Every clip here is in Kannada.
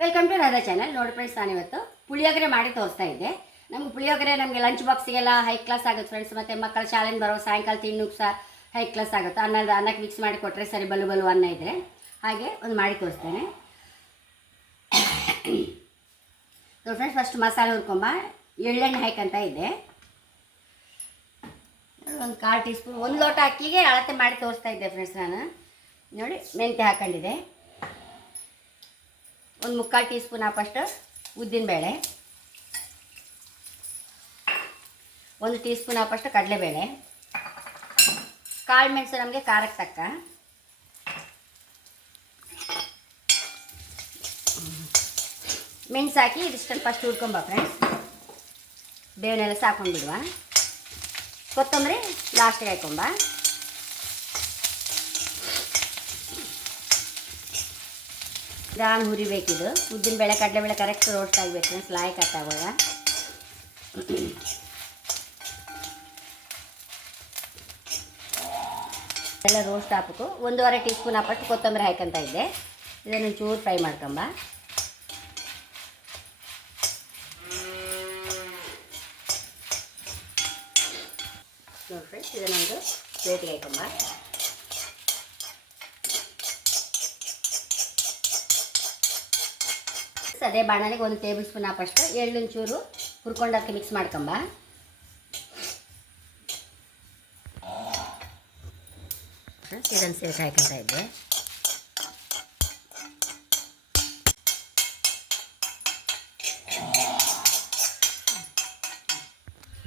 ವೆಲ್ಕಮ್ ಟು ರಾಧಾ ಚಾನಲ್ ನೋಡಿ ಫ್ರೆಂಡ್ಸ್ ನಾನು ಇವತ್ತು ಪುಳಿಯೋಗರೆ ಮಾಡಿ ತೋರಿಸ್ತಾ ಇದ್ದೆ. ನಮ್ಗೆ ಪುಳಿಯೋಗರೆ ನಮಗೆ ಲಂಚ್ ಬಾಕ್ಸಿಗೆಲ್ಲ ಹೈ ಕ್ಲಾಸ್ ಆಗುತ್ತೆ ಫ್ರೆಂಡ್ಸ್ ಮತ್ತು ಮಕ್ಕಳ ಶಾಲೆಯಿಂದ ಬರೋ ಸಾಯಂಕಾಲ ತಿನ್ನೋಕೆ ಸಹ ಹೈ ಕ್ಲಾಸ್ ಆಗುತ್ತೆ. ಅನ್ನದ, ಅನ್ನಕ್ಕೆ ಮಿಕ್ಸ್ ಮಾಡಿ ಕೊಟ್ಟರೆ ಸರಿ ಬಲು ಬಲು ಅನ್ನ ಇದೆ ಹಾಗೆ ಒಂದು ಮಾಡಿ ತೋರಿಸ್ತೇನೆ. ನೋಡಿ ಫ್ರೆಂಡ್ಸ್ ಫಸ್ಟ್ ಮಸಾಲೆ ಹುರ್ಕೊಂಬ. ಎಳ್ಳೆಣ್ಣೆ ಹಾಕಂತ ಇದೆ. ಒಂದು ಕಾಲು ಟೀ ಸ್ಪೂನ್ ಒಂದು ಲೋಟ ಅಕ್ಕಿಗೆ ಅಳತೆ ಮಾಡಿ ತೋರಿಸ್ತಾ ಇದ್ದೆ ಫ್ರೆಂಡ್ಸ್ ನಾನು. ನೋಡಿ, ಮೆಂತ್ಯ ಹಾಕೊಂಡಿದ್ದೆ. ಒಂದು ಮುಕ್ಕಾಲು ಟೀ ಸ್ಪೂನ್ ಹಾಕಷ್ಟು ಉದ್ದಿನಬೇಳೆ ಒಂದು ಟೀ ಸ್ಪೂನ್ ಹಾಕಷ್ಟು ಕಡಲೆಬೇಳೆ. ಕಾಳು ಮೆಣಸು ನಮಗೆ ಖಾರಕ್ಕೆ ತಕ್ಕ. ಮೆಣಸು ಹಾಕಿ ಇದಿಷ್ಟನ್ನು ಫಸ್ಟ್ ಹುಡ್ಕೊಂಬ ಫ್ರೆಂಡ್ಸ್ ಬೇವನೆಲ್ಲ ಸಾಕೊಂಡು ಬಿಡುವ ಕೊತ್ತಂಬರಿ ಲಾಸ್ಟಿಗೆ ಹಾಕೊಂಬ. ನಿಧಾನ ಹುರಿಬೇಕಿದು. ಉದ್ದಿನ ಬೇಳೆ ಕರೆಕ್ಟ್ ರೋಸ್ಟ್ ಆಗಬೇಕು ಫ್ರೆಂಡ್ಸ್ ಲಾಯಕ್ ಆಗ್ತಾವಾಗ ಎಲ್ಲ ರೋಸ್ಟ್ ಹಾಕಬೇಕು ಒಂದೂವರೆ ಟೀ ಸ್ಪೂನ್ ಹಾಕಟ್ಟು ಕೊತ್ತಂಬರಿ ಹಾಕಂತ ಇದ್ದೆ. ಇದನ್ನು ಚೂರು ಫ್ರೈ ಮಾಡ್ಕೊಂಬ. ನೋಡಿ ಫ್ರೆಂಡ್ಸ್ ಇದನ್ನೊಂದು ಪ್ಲೇಟಿಗೆ ಹಾಕೊಂಬ. ಅದೇ ಬಾಣಲಿಗೆ ಒಂದು ಟೇಬಲ್ ಸ್ಪೂನ್ ಹಾಕಷ್ಟು ಎಳ್ಳು ಚೂರು ಹುರ್ಕೊಂಡಕ್ಕೆ ಮಿಕ್ಸ್ ಮಾಡ್ಕೊಂಬ. ಇದನ್ನು ಸೇರಿಸಿ ಹಾಕೋತಾ ಇದ್ದೆ.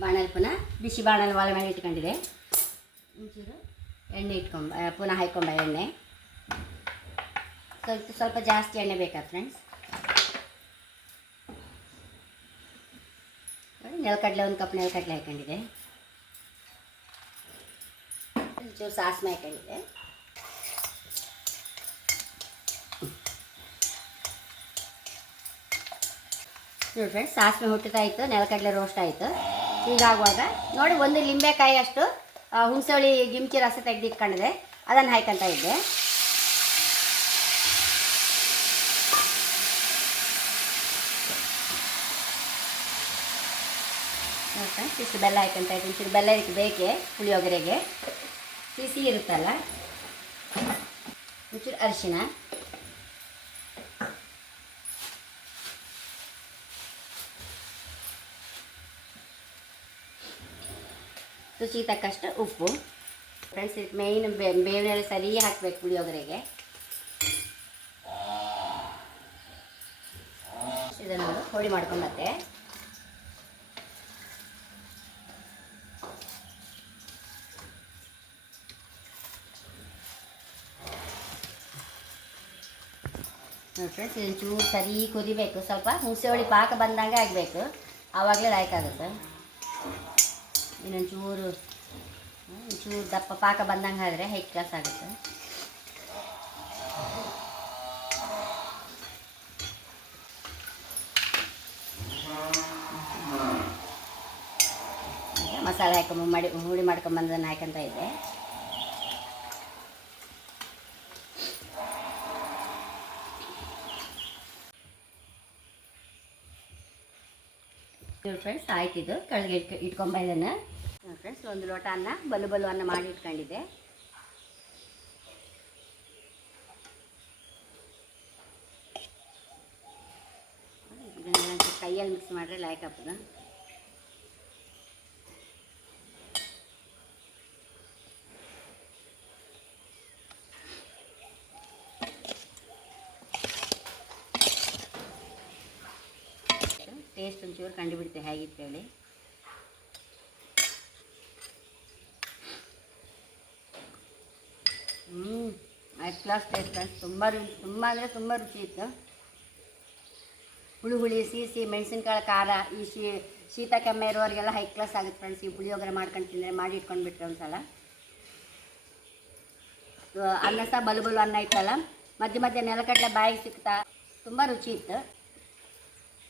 ಬಾಣಲ್ ಪುನಃ ಬಿಸಿ ಬಾಣಲ್ ಒಲೆ ಮೇಲೆ ಇಟ್ಕೊಂಡಿದೆ. ಒಂಚೂರು ಎಣ್ಣೆ ಇಟ್ಕೊಂಬ ಪುನಃ ಹಾಕೊಂಬ ಎಣ್ಣೆ. ಸ್ವಲ್ಪ ಸ್ವಲ್ಪ ಜಾಸ್ತಿ ಎಣ್ಣೆ ಬೇಕಾ ಫ್ರೆಂಡ್ಸ್ ನೆಲಕಡಲೆ ಒಂದು ಕಪ್ ನೆಲಕಡಲೆ ಹಾಕೊಂಡಿದೆ ಒಂಚೂರು ಸಾಸಿವೆ ಹಾಕೊಂಡಿದೆ ನೋಡಿ ಫ್ರೆಂಡ್ಸ್ ಸಾಸಿವೆ ಹುಟ್ಟಿದಾಯಿತು ನೆಲಕಡಲೆ ರೋಸ್ಟ್ ಆಯಿತು. ಹೀಗಾಗುವಾಗ ನೋಡಿ, ಒಂದು ಲಿಂಬೆಕಾಯಿ ಅಷ್ಟು ಹುಣಸೋಳಿ ಗಿಮ್ಚಿ ರಸ ತೆಗೆದಿಟ್ಕೊಂಡಿದೆ ಅದನ್ನು ಹಾಯ್ಕೊಂತ ಇದ್ದೆ. ಫ್ರೆಂಡ್ಸ್ ಇಷ್ಟು ಬೆಲ್ಲ ಹಾಕಂತ ಇದ್ದೀನಿ ಇಷ್ಟು ಬೆಲ್ಲ ಇದಕ್ಕೆ ಬೇಕೇ? ಪುಳಿಯೋಗರೆಗೆ? ಸಿಹಿ ಇರುತ್ತಲ್ಲ? ಒಂಚೂರು ಅರಿಶಿನ ರುಚಿ ತಕ್ಕಷ್ಟು ಉಪ್ಪು. ಫ್ರೆಂಡ್ಸ್ ಇದು ಮೇಯ್ನ್ ಬೇವಿನೆಲ್ಲ ಸರಿ ಹಾಕಬೇಕು ಪುಳಿಯೋಗರೆಗೆ. ಇದನ್ನು ಹೊಡಿ ಮಾಡ್ಕೊಂಬತ್ತೆ. ಫ್ರೆಂಡ್ಸ್ ಚೂರು ಸರಿ ಕುದಿಬೇಕು. ಸ್ವಲ್ಪ ಹುಣಸೆ ಹುಳಿ ಪಾಕ ಬಂದಂಗೆ ಆಗಬೇಕು ಆವಾಗಲೇ ಲಾಯ್ಕ್ ಆಗುತ್ತೆ. ಇನ್ನೊಂದು ಚೂರು ಚೂರು ದಪ್ಪ ಪಾಕ ಬಂದಂಗೆ ಆದರೆ ಹೆಚ್ಚು ಕ್ಲಾಸ್ ಆಗುತ್ತೆ. ಮಸಾಲೆ ಹಾಕೊಂಬ ಮಾಡಿ ಹುಳಿ ಮಾಡ್ಕೊಂಬಂದನ್ನು ಹಾಕಂತ ಇದ್ದೆ. ಫ್ರೆಂಡ್ಸ್ ಆಯ್ತಿದ್ದು ಕೆಳಗೆ ಇಟ್ಕ ಇಟ್ಕೊಂಬ ಫ್ರೆಂಡ್ಸ್ ಒಂದು ಲೋಟ ಅನ್ನ, ಬಲು ಬಲು ಅನ್ನ ಮಾಡಿ ಇಟ್ಕೊಂಡಿದ್ದೆ. ಕೈಯಲ್ಲಿ ಮಿಕ್ಸ್ ಮಾಡಿದ್ರೆ ಲಾಯ್ಕ್ ಆಗ್ತದೆ. ಟೇಸ್ಟ್ ಒಂಚೂರು ಕಂಡುಬಿಡ್ತೆ, ಹೇಗಿತ್ತು ಹೇಳಿ? ಹ್ಞೂ ಕ್ಲಾಸ್ ಟೇಸ್ಟ್ ತುಂಬ ರುಚಿ ತುಂಬ ಅಂದರೆ ತುಂಬ ರುಚಿ ಇತ್ತು. ಹುಳಿ ಹುಳಿ ಸಿಹಿ ಮೆಣಸಿನ್ಕಾಳು, ಖಾರ, ಈ ಶೀ ಶೀತ ಕೆಮ್ಮೆ ಇರೋರಿಗೆಲ್ಲ ಹೈ ಕ್ಲಾಸ್ ಆಗುತ್ತೆ ಫ್ರೆಂಡ್ಸ್ ಈ ಪುಳಿಯೋಗರೆ ಮಾಡ್ಕೊಂಡು ತಿಂದರೆ ಮಾಡಿ ಇಟ್ಕೊಂಡು ಬಿಟ್ರೆ ಒಂದ್ಸಲ. ಸಲ ಅನ್ನ ಸಹ ಬಲು ಬಲು ಅನ್ನ ಇತ್ತಲ್ಲ. ಮಧ್ಯ ಮಧ್ಯೆ ನೆಲಕಡಲೆ ಬಾಯಿಗೆ ಸಿಗ್ತಾ, ತುಂಬ ರುಚಿ ಇತ್ತು.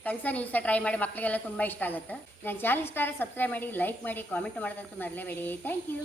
ಕಳ್ಸ ನೀವು ಸಹ ಟ್ರೈ ಮಾಡಿ ಮಕ್ಕಳಿಗೆಲ್ಲ ತುಂಬ ಇಷ್ಟ ಆಗುತ್ತೆ. ನನ್ನ ಚಾನಲ್ ಇಷ್ಟ ಆದರೆ ಸಬ್ಸ್ಕ್ರೈಬ್ ಮಾಡಿ ಲೈಕ್ ಮಾಡಿ ಕಾಮೆಂಟ್ ಮಾಡೋದಂತೂ ಮರಲೇಬೇಡಿ. Thank you